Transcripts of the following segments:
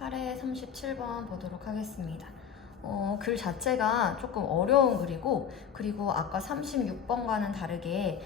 8회 37번 보도록 하겠습니다. 글 자체가 조금 어려운 글이고, 그리고 아까 36번과는 다르게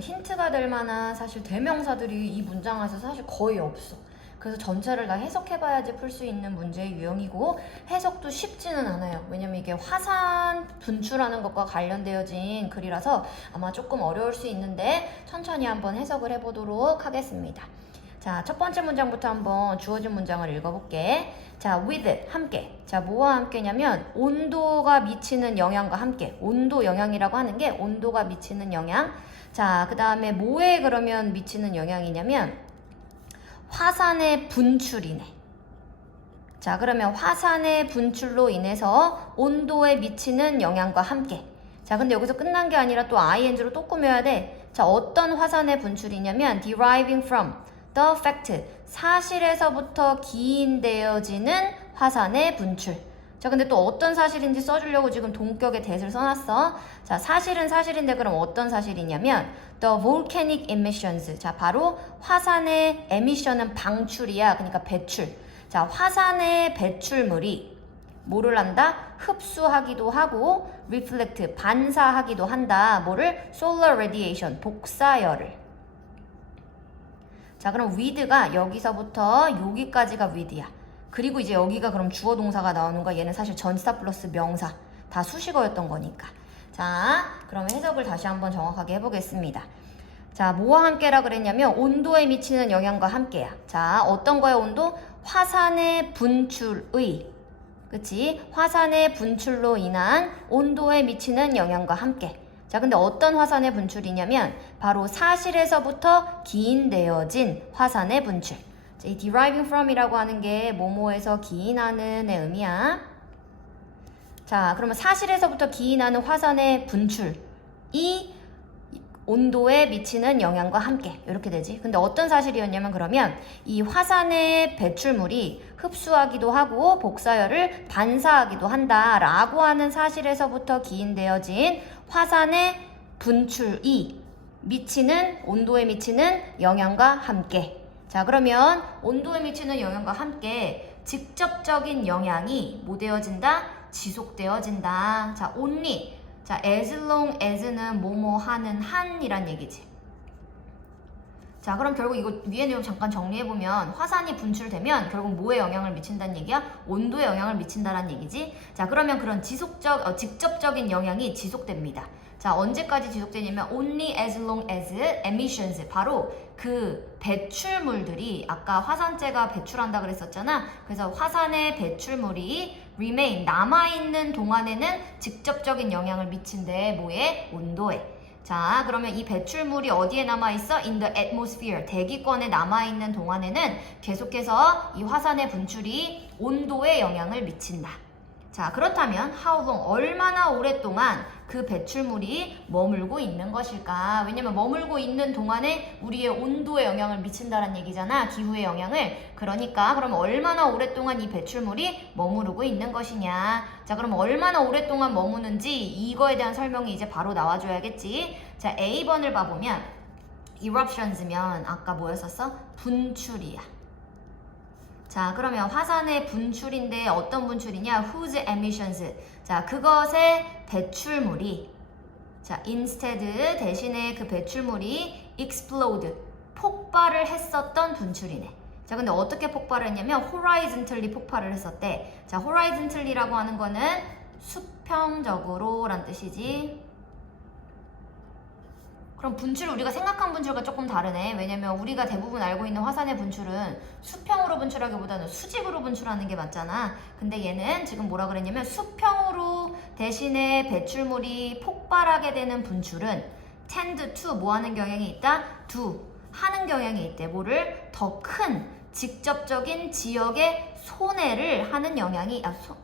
힌트가 될 만한 사실 대명사들이 이 문장에서 사실 거의 없어. 그래서 전체를 다 해석해봐야지 풀 수 있는 문제의 유형이고, 해석도 쉽지는 않아요. 왜냐면 이게 화산 분출하는 것과 관련되어진 글이라서 아마 조금 어려울 수 있는데 천천히 한번 해석을 해보도록 하겠습니다. 자, 첫 번째 문장부터 한번 주어진 문장을 읽어볼게. 자, with, 함께. 자, 뭐와 함께냐면 온도가 미치는 영향과 함께. 온도 영향이라고 하는 게 온도가 미치는 영향. 자, 그 다음에 뭐에 그러면 미치는 영향이냐면 화산의 분출이네. 자, 그러면 화산의 분출로 인해서 온도에 미치는 영향과 함께. 자, 근데 여기서 끝난 게 아니라 또 ing로 또 꾸며야 돼. 자, 어떤 화산의 분출이냐면 deriving from the fact, 사실에서부터 기인되어지는 화산의 분출. 자, 근데 또 어떤 사실인지 써주려고 지금 동격에 that을 써놨어. 자, 사실은 사실인데 그럼 어떤 사실이냐면 the volcanic emissions. 자, 바로 화산의 emission은 방출이야. 그러니까 배출. 자, 화산의 배출물이 뭐를 한다? 흡수하기도 하고 reflect, 반사하기도 한다. 뭐를? solar radiation, 복사열을. 자, 그럼 with가 여기서부터 여기까지가 with야. 그리고 이제 여기가 그럼 주어 동사가 나오는 거야. 얘는 사실 전치사 플러스 명사. 다 수식어였던 거니까. 자, 그러면 해석을 다시 한번 정확하게 해보겠습니다. 자, 뭐와 함께라 그랬냐면 온도에 미치는 영향과 함께야. 자, 어떤 거야 온도? 화산의 분출의, 그치? 화산의 분출로 인한 온도에 미치는 영향과 함께. 자, 근데 어떤 화산의 분출이냐면 바로 사실에서부터 기인되어진 화산의 분출. 자, 이 deriving from이라고 하는 게 뭐뭐에서 기인하는 의 의미야. 자, 그러면 사실에서부터 기인하는 화산의 분출이 온도에 미치는 영향과 함께 이렇게 되지. 근데 어떤 사실이었냐면 그러면 이 화산의 배출물이 흡수하기도 하고 복사열을 반사하기도 한다라고 하는 사실에서부터 기인되어진 화산의 분출이 미치는 온도에 미치는 영향과 함께. 자, 그러면 온도에 미치는 영향과 함께 직접적인 영향이 뭐 되어진다? 지속되어진다. 자, only. 자, as long as는 뭐뭐 하는 한이란 얘기지. 자, 그럼 결국 이거 위에 내용 잠깐 정리해보면 화산이 분출되면 결국 뭐에 영향을 미친다는 얘기야? 온도에 영향을 미친다는 얘기지. 자, 그러면 그런 직접적인 영향이 지속됩니다. 자, 언제까지 지속되냐면 only as long as emissions, 바로 그 배출물들이 아까 화산재가 배출한다 그랬었잖아. 그래서 화산의 배출물이 remain, 남아있는 동안에는 직접적인 영향을 미친대. 뭐에? 온도에. 자, 그러면 이 배출물이 어디에 남아있어? in the atmosphere, 대기권에 남아있는 동안에는 계속해서 이 화산의 분출이 온도에 영향을 미친다. 자, 그렇다면 how long, 얼마나 오랫동안 그 배출물이 머물고 있는 것일까? 왜냐면 머물고 있는 동안에 우리의 온도에 영향을 미친다는 얘기잖아. 기후의 영향을. 그러니까 그럼 얼마나 오랫동안 이 배출물이 머무르고 있는 것이냐. 자, 그럼 얼마나 오랫동안 머무는지 이거에 대한 설명이 이제 바로 나와줘야겠지. 자, A번을 봐보면 eruptions면 아까 뭐였었어? 분출이야. 자, 그러면 화산의 분출인데 어떤 분출이냐? whose emissions. 자, 그것의 배출물이, 자, instead 대신에 그 배출물이 explode, 폭발을 했었던 분출이네. 자, 근데 어떻게 폭발을 했냐면 horizontally 폭발을 했었대. 자, horizontally라고 하는 거는 수평적으로 란 뜻이지. 그럼 분출, 우리가 생각한 분출과 조금 다르네. 왜냐면 우리가 대부분 알고 있는 화산의 분출은 수평으로 분출하기보다는 수직으로 분출하는 게 맞잖아. 근데 얘는 지금 뭐라 그랬냐면 수평으로 대신에 배출물이 폭발하게 되는 분출은 tend to 뭐 하는 경향이 있다? do 하는 경향이 있대. 뭐를? 더 큰 직접적인 지역에 손해를 하는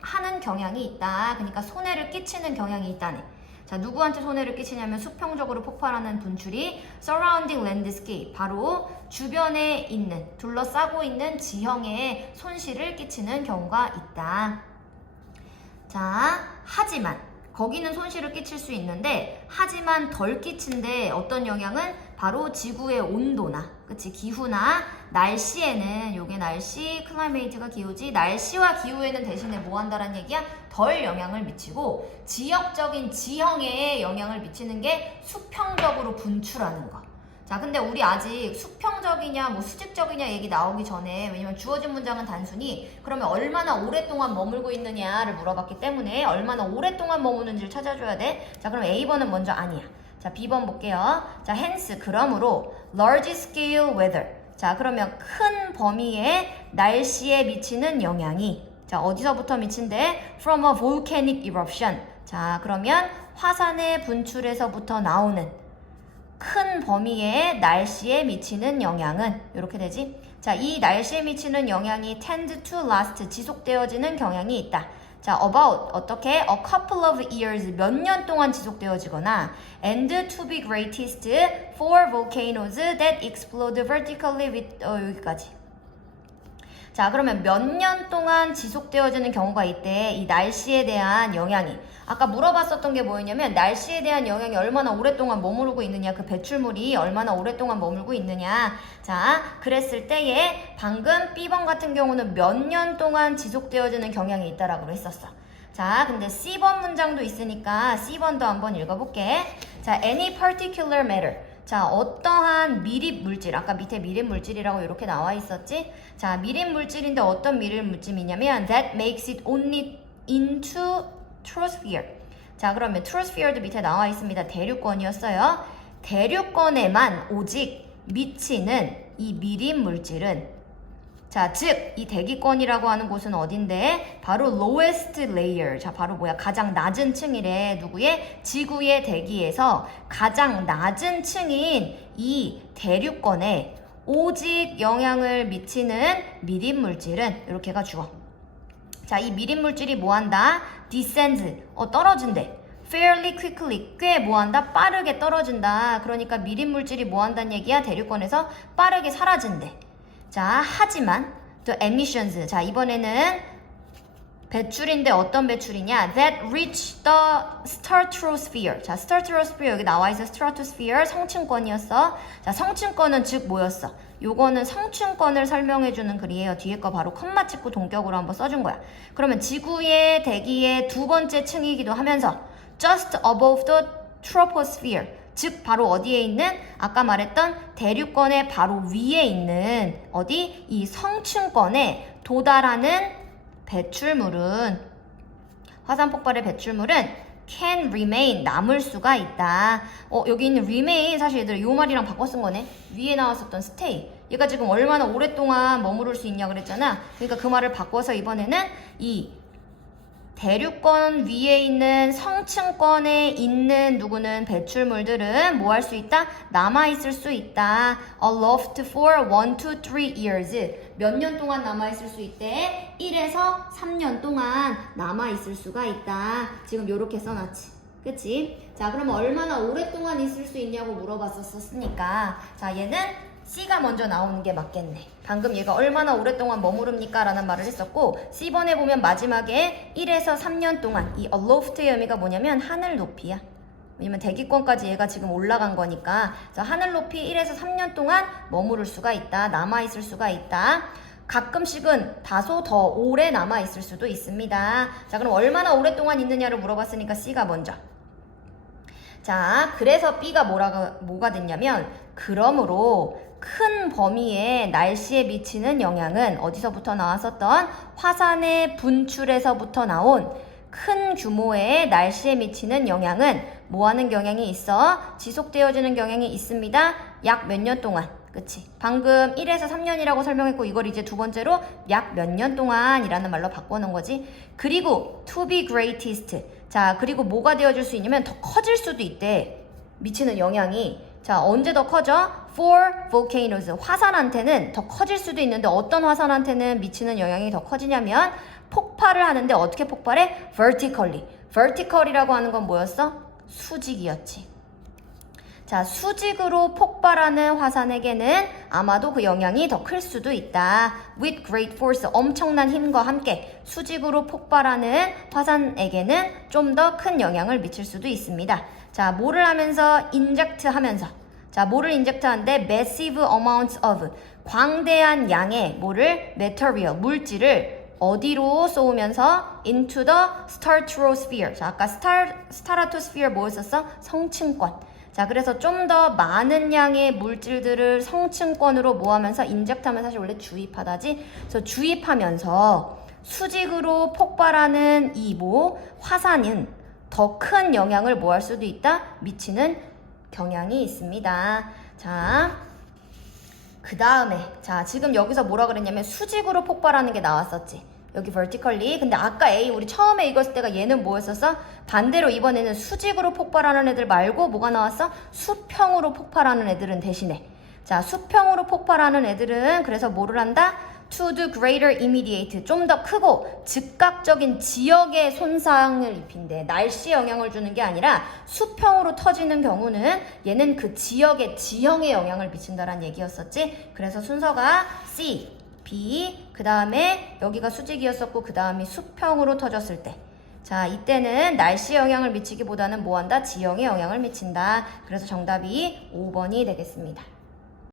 하는 경향이 있다. 그러니까 손해를 끼치는 경향이 있다네. 자, 누구한테 손해를 끼치냐면 수평적으로 폭발하는 분출이 surrounding landscape, 바로 주변에 있는, 둘러싸고 있는 지형에 손실을 끼치는 경우가 있다. 자, 하지만 거기는 손실을 끼칠 수 있는데 하지만 덜 끼친데 어떤 영향은 바로 지구의 온도나 그치 기후나 날씨에는 요게 날씨 클라이메이트가 기후지 날씨와 기후에는 대신에 뭐 한다란 얘기야? 덜 영향을 미치고 지역적인 지형에 영향을 미치는 게 수평적으로 분출하는 거. 자, 근데 우리 아직 수평적이냐 뭐 수직적이냐 얘기 나오기 전에 왜냐면 주어진 문장은 단순히 그러면 얼마나 오랫동안 머물고 있느냐를 물어봤기 때문에 얼마나 오랫동안 머무는지를 찾아줘야 돼. 자, 그럼 A번은 먼저 아니야. 자, B번 볼게요. 자, hence 그러므로 large scale weather. 자, 그러면 큰 범위의 날씨에 미치는 영향이 자, 어디서부터 미친대? From a volcanic eruption. 자, 그러면 화산의 분출에서부터 나오는 큰 범위의 날씨에 미치는 영향은 이렇게 되지. 자, 이 날씨에 미치는 영향이 tend to last 지속되어지는 경향이 있다. 자, about 어떻게? A couple of years 몇 년 동안 지속되어지거나 and to be greatest for volcanoes that explode vertically with 여기까지. 자, 그러면 몇 년 동안 지속되어지는 경우가 있대. 이 날씨에 대한 영향이. 아까 물어봤었던 게 뭐였냐면 날씨에 대한 영향이 얼마나 오랫동안 머무르고 있느냐. 그 배출물이 얼마나 오랫동안 머물고 있느냐. 자, 그랬을 때에 방금 B번 같은 경우는 몇 년 동안 지속되어지는 경향이 있다라고 했었어. 자, 근데 C번 문장도 있으니까 C번도 한번 읽어볼게. 자, any particular matter. 자, 어떠한 미립 물질, 아까 밑에 미립 물질이라고 이렇게 나와 있었지? 자, 미립 물질인데 어떤 미립 물질이냐면 that makes it only into troposphere. 자, 그러면 troposphere도 밑에 나와 있습니다. 대륙권이었어요. 대륙권에만 오직 미치는 이 미립 물질은 자, 즉, 이 대기권이라고 하는 곳은 어딘데? 바로 lowest layer. 자, 바로 뭐야? 가장 낮은 층이래. 누구의? 지구의 대기에서 가장 낮은 층인 이 대륙권에 오직 영향을 미치는 미립 물질은 이렇게가 주어. 자, 이 미립 물질이 뭐한다? descends. 떨어진대. fairly quickly. 꽤 뭐한다? 빠르게 떨어진다. 그러니까 미립 물질이 뭐한다는 얘기야? 대륙권에서 빠르게 사라진대. 자, 하지만 the emissions. 자, 이번에는 배출인데 어떤 배출이냐? That reach the stratosphere. 자, stratosphere 여기 나와 있어. stratosphere 성층권이었어. 자, 성층권은 즉 뭐였어? 요거는 성층권을 설명해주는 글이에요. 뒤에 거 바로 콤마 찍고 동격으로 한번 써준 거야. 그러면 지구의 대기의 두 번째 층이기도 하면서 just above the troposphere. 즉 바로 어디에 있는 아까 말했던 대륙권의 바로 위에 있는 어디? 이 성층권에 도달하는 배출물은 화산 폭발의 배출물은 can remain 남을 수가 있다. 여기 있는 remain 사실 얘들아 요 말이랑 바꿔 쓴 거네. 위에 나왔었던 stay. 얘가 지금 얼마나 오랫동안 머무를 수 있냐 그랬잖아. 그러니까 그 말을 바꿔서 이번에는 이 대륙권 위에 있는 성층권에 있는 누구는 배출물들은 뭐 할 수 있다? 남아있을 수 있다. aloft for 1 to 3 years. 몇 년 동안 남아있을 수 있대? 1에서 3년 동안 남아있을 수가 있다. 지금 요렇게 써놨지. 그치? 자, 그러면 얼마나 오랫동안 있을 수 있냐고 물어봤었으니까 자, 얘는 C가 먼저 나오는 게 맞겠네. 방금 얘가 얼마나 오랫동안 머무릅니까? 라는 말을 했었고 C번에 보면 마지막에 1에서 3년 동안 이 aloft의 의미가 뭐냐면 하늘 높이야. 왜냐면 대기권까지 얘가 지금 올라간 거니까 그래서 하늘 높이 1에서 3년 동안 머무를 수가 있다. 남아있을 수가 있다. 가끔씩은 다소 더 오래 남아있을 수도 있습니다. 자, 그럼 얼마나 오랫동안 있느냐를 물어봤으니까 C가 먼저. 자, 그래서 B가 뭐가 됐냐면 그러므로 큰 범위의 날씨에 미치는 영향은 어디서부터 나왔었던 화산의 분출에서부터 나온 큰 규모의 날씨에 미치는 영향은 뭐하는 경향이 있어? 지속되어지는 경향이 있습니다. 약 몇 년 동안. 그치? 방금 1에서 3년이라고 설명했고 이걸 이제 두 번째로 약 몇 년 동안이라는 말로 바꿔놓은 거지. 그리고 to be greatest. 자, 그리고 뭐가 되어줄 수 있냐면 더 커질 수도 있대. 미치는 영향이. 자, 언제 더 커져? For volcanoes. 화산한테는 더 커질 수도 있는데 어떤 화산한테는 미치는 영향이 더 커지냐면 폭발을 하는데 어떻게 폭발해? vertically. vertical이라고 하는 건 뭐였어? 수직이었지. 자, 수직으로 폭발하는 화산에게는 아마도 그 영향이 더 클 수도 있다. With great force, 엄청난 힘과 함께 수직으로 폭발하는 화산에게는 좀 더 큰 영향을 미칠 수도 있습니다. 자, 뭐를 하면서 inject 하면서 자, 뭐를 inject 하는데 massive amounts of 광대한 양의 뭐를 material, 물질을 어디로 쏘면서 into the stratosphere. 자, 아까 stratosphere 뭐였었어? 성층권. 자, 그래서 좀 더 많은 양의 물질들을 성층권으로 모으면서 인젝트하면 사실 원래 주입하다지. 그래서 주입하면서 수직으로 폭발하는 이 화산은 더 큰 영향을 뭐 할 수도 있다? 미치는 경향이 있습니다. 자, 그 다음에 자, 지금 여기서 뭐라 그랬냐면 수직으로 폭발하는 게 나왔었지. 여기 vertically. 근데 아까 A 우리 처음에 읽었을 때가 얘는 뭐였었어? 반대로 이번에는 수직으로 폭발하는 애들 말고 뭐가 나왔어? 수평으로 폭발하는 애들은 대신에. 자, 수평으로 폭발하는 애들은 그래서 뭐를 한다? To the greater immediate. 좀 더 크고 즉각적인 지역에 손상을 입힌대. 날씨에 영향을 주는 게 아니라 수평으로 터지는 경우는 얘는 그 지역의 지형에 영향을 미친다라는 얘기였었지. 그래서 순서가 C, B, 그 다음에 여기가 수직이었었고 그 다음이 수평으로 터졌을 때. 자, 이때는 날씨에 영향을 미치기보다는 뭐한다? 지형에 영향을 미친다. 그래서 정답이 5번이 되겠습니다.